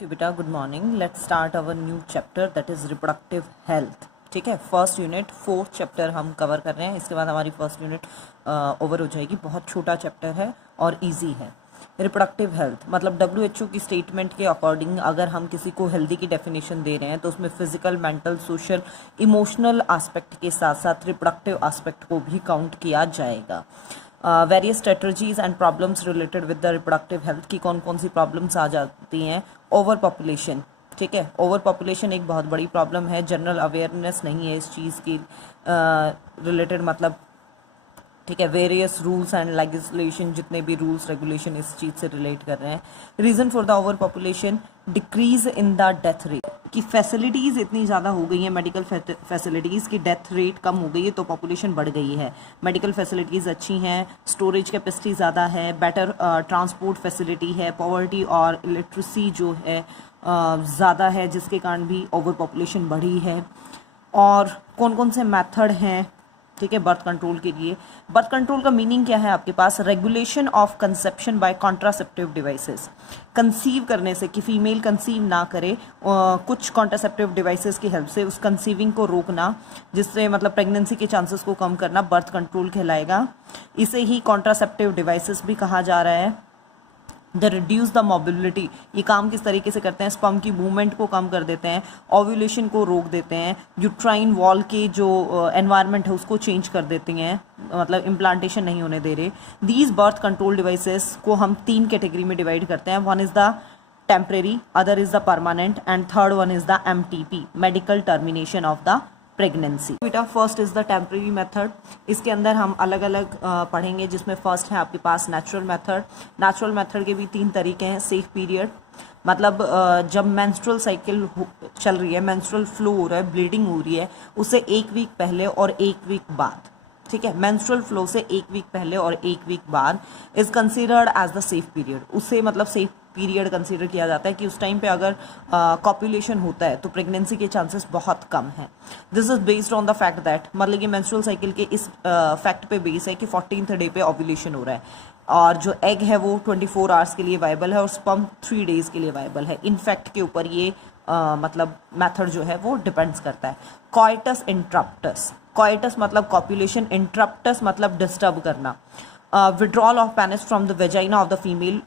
Okay, बेटा good morning. Let's start our new chapter that is reproductive health. ठीक है, first unit fourth chapter हम cover कर रहे हैं. इसके बाद हमारी फर्स्ट यूनिट ओवर हो जाएगी. बहुत छोटा चैप्टर है और इजी है. रिप्रोडक्टिव हेल्थ मतलब WHO की स्टेटमेंट के अकॉर्डिंग अगर हम किसी को हेल्दी की डेफिनेशन दे रहे हैं तो उसमें physical, mental, social, emotional aspect के साथ साथ रिप्रोडक्टिव एस्पेक्ट को भी काउंट किया जाएगा. Various strategies and problems related with the reproductive health की कौन कौन सी प्रॉब्लम्स आ जाती हैं. Over population. ठीक है, ओवर पॉपुलेशन एक बहुत बड़ी प्रॉब्लम है. जनरल अवेयरनेस नहीं है इस चीज़ की रिलेटेड मतलब ठीक है. वेरियस रूल्स एंड लेजिस्लेशन, जितने भी रूल्स रेगुलेशन इस चीज़ से रिलेट कर रहे हैं. Reason for the over population, decrease in the death rate की फैसिलिटीज़ इतनी ज़्यादा हो गई हैं, मेडिकल फैसिलिटीज़ की डेथ रेट कम हो गई है तो पॉपुलेशन बढ़ गई है. मेडिकल फैसिलिटीज़ अच्छी हैं, स्टोरेज कैपेसिटी ज़्यादा है, बेटर ट्रांसपोर्ट फैसिलिटी है, पॉवर्टी और इलेक्ट्रिसिटी जो है ज़्यादा है जिसके कारण भी ओवर पॉपुलेशन बढ़ी है. और कौन कौन से मेथड हैं ठीक है बर्थ कंट्रोल के लिए. बर्थ कंट्रोल का मीनिंग क्या है आपके पास. Regulation of conception by contraceptive devices. Conceive करने से कि फीमेल कंसीव ना करे कुछ कॉन्ट्रासेप्टिव डिवाइसेस की हेल्प से उस कंसीविंग को रोकना, जिससे मतलब प्रेगनेंसी के चांसेस को कम करना बर्थ कंट्रोल कहलाएगा. इसे ही कॉन्ट्रासेप्टिव डिवाइसेस भी कहा जा रहा है. द रिड्यूस द मोबिलिटी, ये काम किस तरीके से करते हैं. स्पर्म की मूवमेंट को कम कर देते हैं, ओव्यूलेशन को रोक देते हैं, यूट्राइन वॉल के जो एनवायरनमेंट है उसको चेंज कर देती हैं, मतलब इम्प्लांटेशन नहीं होने दे रहे. दीज बर्थ कंट्रोल डिवाइसेस को हम 3 कैटेगरी में डिवाइड करते हैं. One is the temporary, other is the permanent and third one is the MTP, medical termination of the pregnancy. बेटा first is the temporary method. इसके अंदर हम अलग अलग पढ़ेंगे, जिसमें फर्स्ट है आपके पास नेचुरल मेथड. नेचुरल मेथड के भी 3 तरीके हैं. सेफ पीरियड मतलब जब मेंस्ट्रुअल साइकिल चल रही है, मेंस्ट्रुअल फ्लो हो रहा है, ब्लीडिंग हो रही है, उससे 1 वीक पहले और 1 वीक बाद. ठीक है, मेंस्ट्रुअल फ्लो से 1 वीक पहले और 1 वीक बाद is considered as the safe period. उससे मतलब सेफ पीरियड कंसीडर किया जाता है कि उस टाइम पे अगर कॉपुलेशन होता है तो प्रेगनेंसी के चांसेस बहुत कम हैं. This is based on the fact that मतलब कि मेंस्ट्रुअल साइकिल के इस फैक्ट पे बेस है कि 14th डे पे ओव्यूलेशन हो रहा है और जो एग है वो 24 आवर्स के लिए वायबल है और स्पर्म 3 डेज के लिए वायबल है. इन फैक्ट के ऊपर ये मतलब मेथड जो है वो डिपेंड्स करता है. कॉइटस इंटरप्टस, कॉइटस मतलब कॉपुलेशन, इंटरप्टस मतलब डिस्टर्ब करना. Withdrawal of penis from the vagina of the female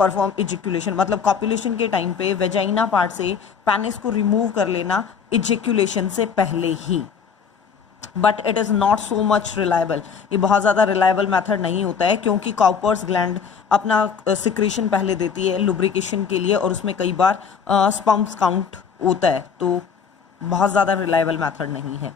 perform ejaculation मतलब कॉपुलेशन के टाइम पे वेजाइना पार्ट से पेनिस को रिमूव कर लेना इजेक्यूलेशन से पहले ही. But it is not so much reliable, ये बहुत ज़्यादा रिलायबल मेथड नहीं होता है क्योंकि कॉपर्स ग्लैंड अपना सिक्रीशन पहले देती है लुब्रिकेशन के लिए और उसमें कई बार स्पर्म्स काउंट होता है, तो बहुत ज़्यादा रिलायबल मेथड नहीं है.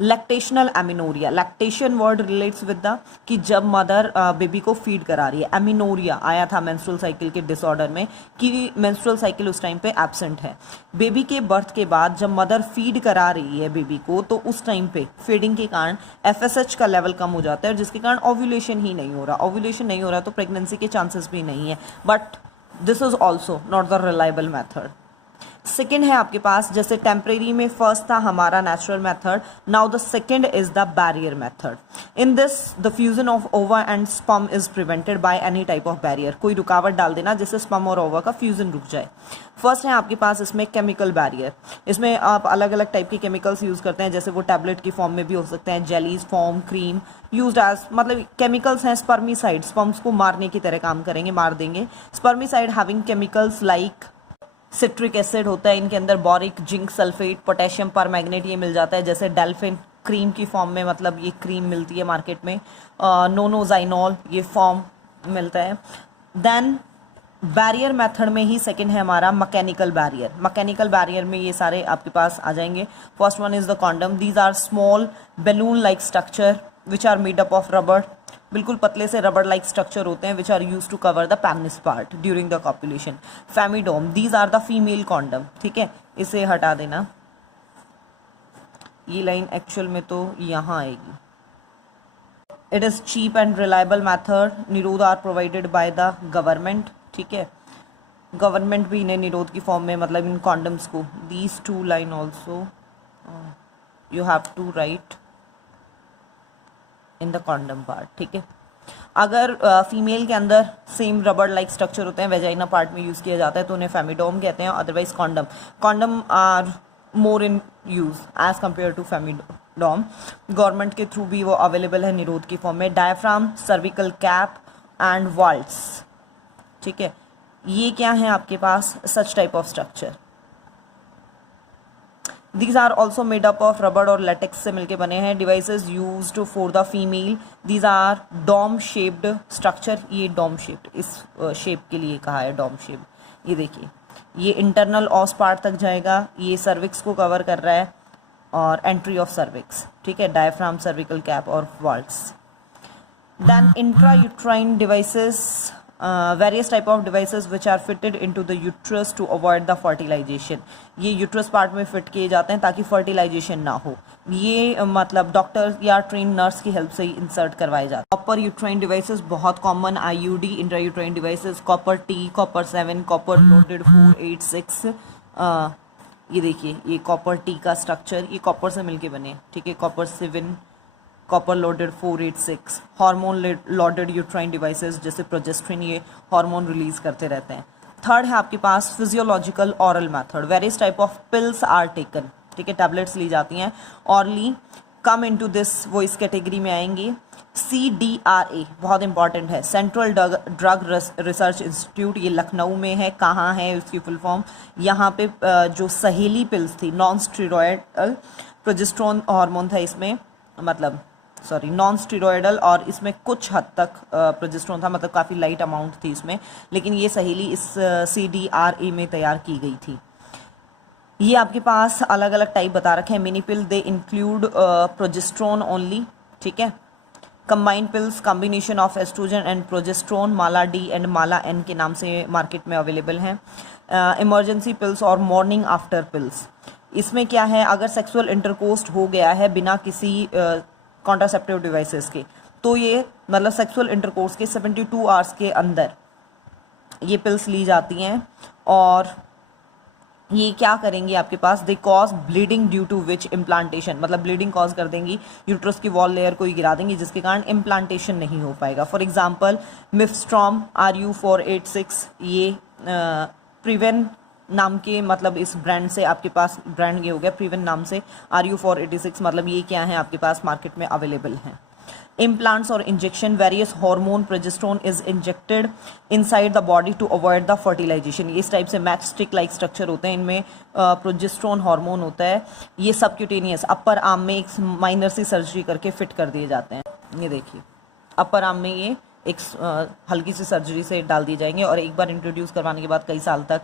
Lactational amenorrhoea, lactation word relates with the कि जब मदर बेबी को फीड करा रही है. एमिनोरिया आया था मेंस्ट्रुअल साइकिल के डिसऑर्डर में कि मेंस्ट्रुअल साइकिल उस टाइम पे एब्सेंट है. बेबी के बर्थ के बाद जब मदर फीड करा रही है बेबी को तो उस टाइम पे फीडिंग के कारण FSH का लेवल कम हो जाता है और जिसके कारण ओव्यूलेशन ही नहीं हो रहा. ओव्यूलेशन नहीं हो रहा तो प्रेगनेंसी के चांसेस भी नहीं है. But this is also not the reliable method. Second है आपके पास, जैसे टेम्परेरी में फर्स्ट था हमारा natural method, now the second is the barrier method. In this the fusion of ओवा and sperm is prevented by any type of barrier, कोई रुकावट डाल देना जिससे स्पर्म और ओवा का फ्यूजन रुक जाए. फर्स्ट है आपके पास इसमें केमिकल बैरियर. इसमें आप अलग अलग टाइप के केमिकल्स यूज करते हैं, जैसे वो टैबलेट की फॉर्म में भी हो सकते हैं, jellies, foam, cream used as मतलब केमिकल्स हैं. स्पर्मिसाइड स्पर्म्स को मारने की तरह काम करेंगे, मार देंगे. Spermicide having chemicals like citric acid होता है इनके अंदर, boric, zinc sulphate, potassium permanganate ये मिल जाता है. जैसे डेल्फिन क्रीम की फॉर्म में मतलब ये क्रीम मिलती है मार्केट में. नोनोजाइनॉल ये फॉर्म मिलता है. देन बैरियर मेथड में ही सेकंड है हमारा मैकेनिकल बैरियर. मैकेनिकल बैरियर में ये सारे आपके पास आ जाएंगे. First one is the condom. These are small balloon like structure which are made up of rubber, बिल्कुल पतले से रबर लाइक स्ट्रक्चर होते हैं which are use to cover the penis part during the copulation. Femidom, these are the female condom. ठीक है, इसे हटा देना, ये लाइन एक्चुअल में तो यहाँ आएगी. It is cheap and reliable method. Nirodh are provided by the government. ठीक है, गवर्नमेंट भी इन्हें निरोध की फॉर्म में मतलब इन कॉन्डम्स को. These 2 line also you have to write in the condom part. ठीक है, अगर फीमेल के अंदर सेम रबर लाइक स्ट्रक्चर होते हैं, वेजाइना पार्ट में यूज़ किया जाता है तो उन्हें फेमिडोम कहते हैं, otherwise condom are more in use as compare to Femidom. Government के थ्रू भी वो अवेलेबल है निरोध की फॉर्म में। Diaphragm, cervical cap and vaults, ठीक है, ये क्या है आपके पास, such type of structure. These are also made up of rubber और latex से मिलके बने हैं। Devices used for the female, these are dome shaped structure, ये dome shaped, इस shape के लिए कहा है dome shape। ये देखिए, ये internal os part तक जाएगा, ये cervix को cover कर रहा है और entry of cervix, ठीक है, diaphragm, cervical cap और vaults। Then intrauterine devices, various type of devices which are fitted into the uterus to avoid the fertilization। ये यूट्रस पार्ट में फिट किए जाते हैं ताकि फर्टिलाइजेशन ना हो। ये मतलब डॉक्टर या ट्रेन नर्स की हेल्प से ही इंसर्ट करवाए जाते हैं। कॉपर यूट्राइन डिवाइसेस बहुत common, IUD, intrauterine devices, copper T, copper 7, copper loaded 486। ये देखिए, ये कॉपर टी का स्ट्रक्चर, ये कॉपर से मिलके बने, ठीक है, copper 7, copper loaded 486। Hormone loaded uterine devices जैसे प्रोजेस्ट्रिन, ये हार्मोन रिलीज करते रहते हैं। थर्ड है आपके पास physiological oral method, various type of pills are taken, ठीक है, टैबलेट्स ली जाती हैं ऑरली, कम इनटू दिस, वो इस कैटेगरी में आएंगे। CDRA बहुत इंपॉर्टेंट है, सेंट्रल ड्रग रिसर्च इंस्टीट्यूट, ये लखनऊ में है। कहाँ है उसकी फुल फॉर्म, यहाँ पे जो सहेली पिल्स थी, नॉन स्टेरॉयडल प्रोजेस्टेरोन हार्मोन था इसमें, मतलब सॉरी नॉन स्टेरॉयडल, और इसमें कुछ हद तक प्रोजेस्टेरोन था, मतलब काफ़ी लाइट अमाउंट थी इसमें, लेकिन ये सहेली इस CDRA में तैयार की गई थी। ये आपके पास अलग अलग टाइप बता रखे हैं। Mini pill, they include progesterone only, ठीक है। Combined pills, combination of oestrogen and progesterone, Mala D and Mala N के नाम से मार्केट में अवेलेबल हैं। इमरजेंसी पिल्स और मॉर्निंग आफ्टर पिल्स, इसमें क्या है, अगर सेक्सुअल इंटरकोर्स हो गया है बिना किसी कॉन्ट्रासेप्टिव डिवाइसेस के, तो ये मतलब सेक्सुअल इंटरकोर्स के 72 आवर्स के अंदर ये पिल्स ली जाती हैं। और ये क्या करेंगी आपके पास, they cause bleeding due to which implantation, मतलब ब्लीडिंग कॉज कर देंगी, यूट्रस की वॉल लेयर को ही गिरा देंगी, जिसके कारण इम्प्लांटेशन नहीं हो पाएगा। फॉर एग्जाम्पल मिफस्ट्रॉम RU486, ये प्रिवेन नाम के, मतलब इस ब्रांड से आपके पास, ब्रांड ये हो गया प्रिवेन नाम से, RU486, मतलब ये क्या है आपके पास मार्केट में अवेलेबल हैं। इम्प्लांट्स और injection, various hormone, progesterone is injected inside the body to avoid the fertilisation. इस टाइप से मैच स्टिक लाइक स्ट्रक्चर होते हैं, इनमें प्रोजेस्टेरोन हार्मोन होता है। ये सबक्यूटेनियस, अपर आर्म में एक माइनर सी सर्जरी करके फिट कर दिए जाते हैं। ये देखिए, अपर आर्म में ये एक हल्की सी सर्जरी से डाल दिए जाएंगे और एक बार इंट्रोड्यूस करवाने के बाद कई साल तक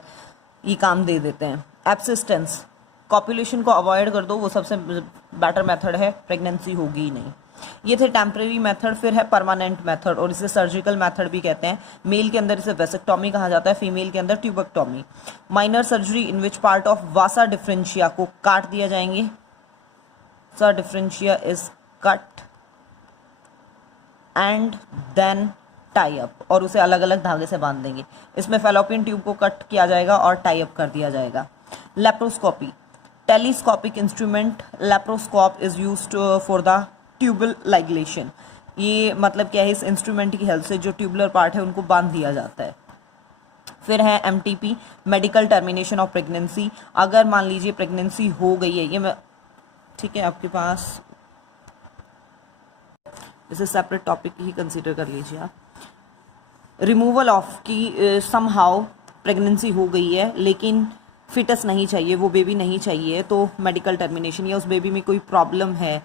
ये काम दे देते हैं। एब्सिस्टेंस, कॉपुलेशन को अवॉइड कर दो, वो सबसे बेटर मेथड है, प्रेगनेंसी होगी ही नहीं। ये थे टेम्परेरी मेथड। फिर है परमानेंट मेथड, और इसे सर्जिकल मेथड भी कहते हैं। मेल के अंदर इसे वेसेक्टोमी कहा जाता है, फीमेल के अंदर tubectomy. Minor surgery in which part of vasa deferentia को काट दिया जाएंगे, vasa deferentia is cut and then tie up, और उसे अलग अलग धागे से बांध देंगे। इसमें फेलोपियन ट्यूब को कट किया जाएगा और टाई अप कर दिया जाएगा। Laparoscopy, telescopic instrument, laparoscope is used for the tubal ligation. ये मतलब क्या है, इस इंस्ट्रूमेंट की हेल्प से जो ट्यूबुलर पार्ट है उनको बांध दिया जाता है। फिर है MTP, medical termination of pregnancy. अगर मान लीजिए प्रेगनेंसी हो गई है, ये मैं ठीक है आपके पास, इसे सेपरेट टॉपिक ही कंसीडर कर लीजिए आप। रिमूवल ऑफ की समहाउ प्रेगनेंसी हो गई है लेकिन फिटस नहीं चाहिए, वो बेबी नहीं चाहिए, तो मेडिकल टर्मिनेशन, या उस बेबी में कोई प्रॉब्लम है,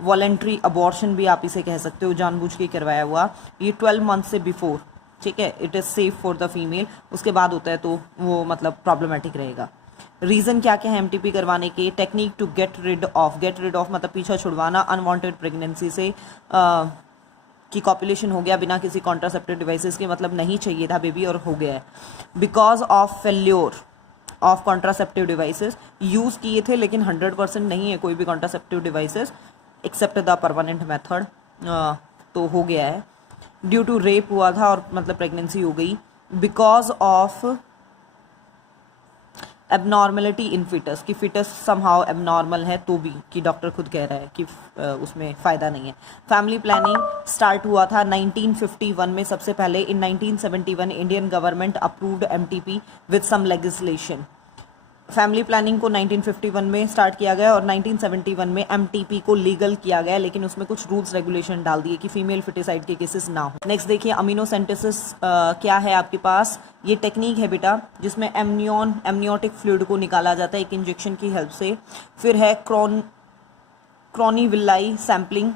वॉलेंट्री अबॉर्शन भी आप इसे कह सकते हो, जानबूझ के करवाया हुआ। ये 12 मंथ से बिफोर, ठीक है, it is safe for the female. उसके बाद होता है तो वो मतलब प्रॉब्लमेटिक रहेगा। रीज़न क्या क्या है MTP करवाने के? Technique to get rid of, get rid of मतलब पीछा छुड़वाना अनवांटेड प्रेगनेंसी से, कि कॉपुलेशन हो गया बिना किसी कॉन्ट्रासेप्टिव डिवाइसेस के, मतलब नहीं चाहिए था बेबी और हो गया है। Because of failure of contraceptive devices, use किए थे लेकिन 100% नहीं है कोई भी contraceptive devices except the permanent method, तो हो गया है। ड्यू टू रेप हुआ था और मतलब प्रेगनेंसी हो गई। Because of abnormality in foetus, कि फिटस समहाउ एबनॉर्मल है तो भी, कि डॉक्टर खुद कह रहा है कि उसमें फ़ायदा नहीं है। फैमिली प्लानिंग स्टार्ट हुआ था 1951 में सबसे पहले। In 1971 Indian government approved MTP with some legislation. Family planning को 1951 में स्टार्ट किया गया और 1971 में एमटीपी को लीगल किया गया, लेकिन उसमें कुछ रूल्स रेगुलेशन डाल दिए कि फीमेल फिटिसाइड के केसेस ना हो। नेक्स्ट देखिए अमीनोसेंटेसिस क्या है आपके पास। ये टेक्निक है बेटा जिसमें एमनियोटिक फ्लूइड को निकाला जाता है एक इंजेक्शन की हेल्प से। फिर है क्रोनीविल्लाई सैम्पलिंग।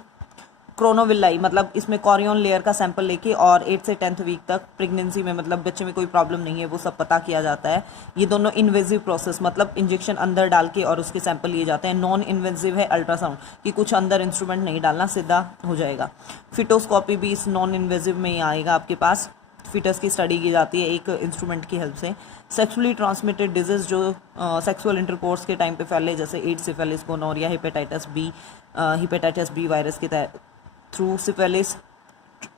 क्रोनोविल्लाई मतलब इसमें कॉरियन लेयर का सैंपल लेके और 8 से 10th वीक तक प्रेगनेंसी में मतलब बच्चे में कोई प्रॉब्लम नहीं है वो सब पता किया जाता है। ये दोनों इन्वेजिव प्रोसेस मतलब इंजेक्शन अंदर डाल के और उसके सैंपल लिए जाते हैं। नॉन इन्वेजिव है अल्ट्रासाउंड, कि कुछ अंदर इंस्ट्रूमेंट नहीं डालना, सीधा हो जाएगा। फिटोस्कोपी भी इस नॉन इन्वेजिव में ही आएगा आपके पास। फिटस की स्टडी की जाती है एक इंस्ट्रूमेंट की हेल्प से। सेक्सुअली ट्रांसमिटेड डिजीज जो सेक्सुअल इंटरकोर्स के टाइम पे फैले, जैसे AIDS, syphilis, gonorrhoea, hepatitis B virus के थ्रू, सिफिलिस,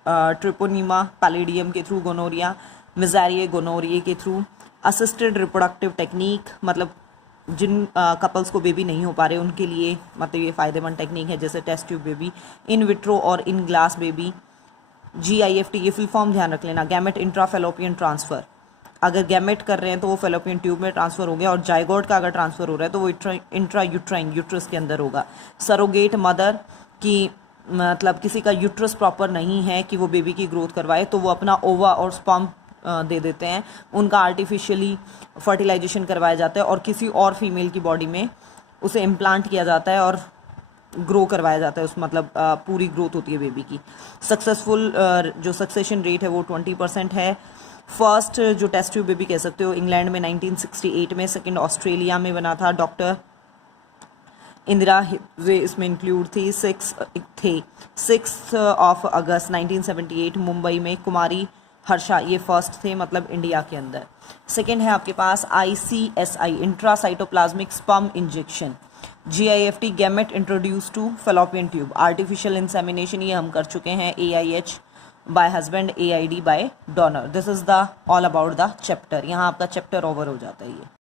ट्रिपोनीमा पैलिडियम के थ्रू, गोनोरिया, मिजारिया गोनोरिया के थ्रू। असिस्टेड रिप्रोडक्टिव टेक्निक मतलब जिन कपल्स को बेबी नहीं हो पा रहे उनके लिए मतलब ये फ़ायदेमंद टेक्निक है, जैसे test tube baby, in vitro और इन ग्लास बेबी। GIFT ये फुल फॉर्म ध्यान रख लेना, गैमेट इंट्राफेलोपियन ट्रांसफ़र। अगर गैमेट कर रहे हैं तो वो फेलोपियन ट्यूब में ट्रांसफ़र हो गया, और जाइगोट का अगर ट्रांसफ़र हो रहा है तो वो इंट्रा यूट्राइन यूट्रस के अंदर होगा। सरोगेट मदर की मतलब किसी का यूट्रस प्रॉपर नहीं है कि वो बेबी की ग्रोथ करवाए, तो वो अपना ओवा और स्पर्म दे देते हैं, उनका आर्टिफिशियली फर्टिलाइजेशन करवाया जाता है और किसी और फीमेल की बॉडी में उसे इम्प्लांट किया जाता है और ग्रो करवाया जाता है, उस मतलब पूरी ग्रोथ होती है बेबी की। सक्सेसफुल जो सक्सेशन रेट है वो 20% है। फर्स्ट जो टेस्ट ट्यूब बेबी कह सकते हो इंग्लैंड में 1968 में, सेकंड ऑस्ट्रेलिया में बना था, डॉक्टर इंदिरा हिब्जे इसमें इंक्लूड थी। 6 अगस्त 1978 मुंबई में कुमारी हर्षा ये फर्स्ट थे मतलब इंडिया के अंदर। सेकंड है आपके पास ICSI intracytoplasmic sperm injection. GIFT gamete introduce to fallopian tube. Artificial insemination ये हम कर चुके हैं, AIH by husband, AID by donor. This is the all about the chapter. यहाँ आपका चैप्टर ओवर हो जाता है ये।